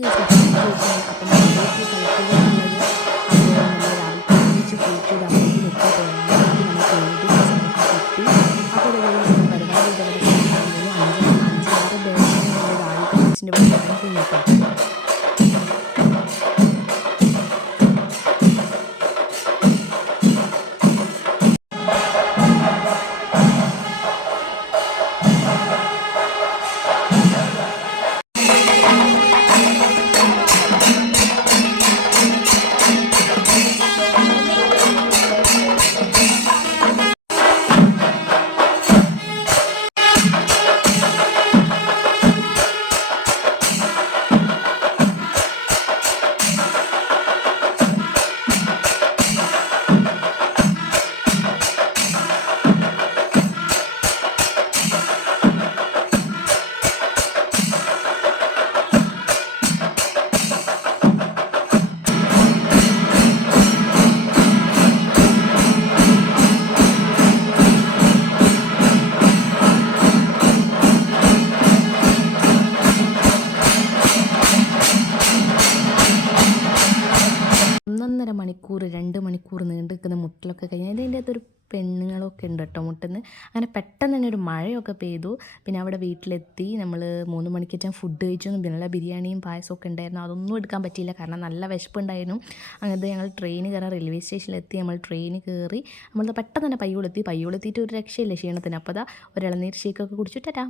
Guys അപ്പം നമ്മൾക്ക് കളിക്കുക എന്നുള്ളത് അപ്പോൾ നമ്മൾ രാവിലെ എണീച്ച് കുളിച്ച് അമ്മയ്ക്ക് വെക്കാൻ പോയാൽ നമ്മൾ ചെയ്ത് സമയത്ത് കിട്ടി അപ്പോൾ പരിപാടി ഇതവിടെ സ്റ്റാർട്ടാകുമ്പോൾ അഞ്ചാറ് ദിവസം നമ്മൾ രാവിലത്തെ മിക്സിൻ്റെ പരിപാടി കഴിഞ്ഞിട്ടോ. ഒന്നൊന്നര മണിക്കൂർ 2 മണിക്കൂർ നീണ്ടു നിൽക്കുന്ന മുട്ടലൊക്കെ കഴിഞ്ഞാൽ അതിൻ്റെ അകത്തൊരു പെണ്ണുങ്ങളൊക്കെ ഉണ്ട് കേട്ടോ മുട്ടുന്ന്. അങ്ങനെ പെട്ടെന്ന് തന്നെ ഒരു മഴയൊക്കെ പെയ്തു. പിന്നെ അവിടെ വീട്ടിലെത്തി നമ്മൾ 3 മണിക്കേറ്റം ഫുഡ് കഴിച്ചു. പിന്നെ ബിരിയാണിയും പായസമൊക്കെ ഉണ്ടായിരുന്നു. അതൊന്നും എടുക്കാൻ പറ്റിയില്ല കാരണം നല്ല വിശപ്പുണ്ടായിരുന്നു. അങ്ങനത്തെ ഞങ്ങൾ ട്രെയിൻ കയറാൻ റെയിൽവേ സ്റ്റേഷനിലെത്തി. നമ്മൾ ട്രെയിൻ കയറി നമ്മൾ പെട്ടെന്ന് തന്നെ പയ്യോളെത്തിയിട്ട് ഒരു രക്ഷയില്ല ക്ഷീണത്തിന്. അപ്പോൾ അതാ ഒരു ഇളനീർ ഷേക്കൊക്കെ കുടിച്ചു. ടാറ്റാ.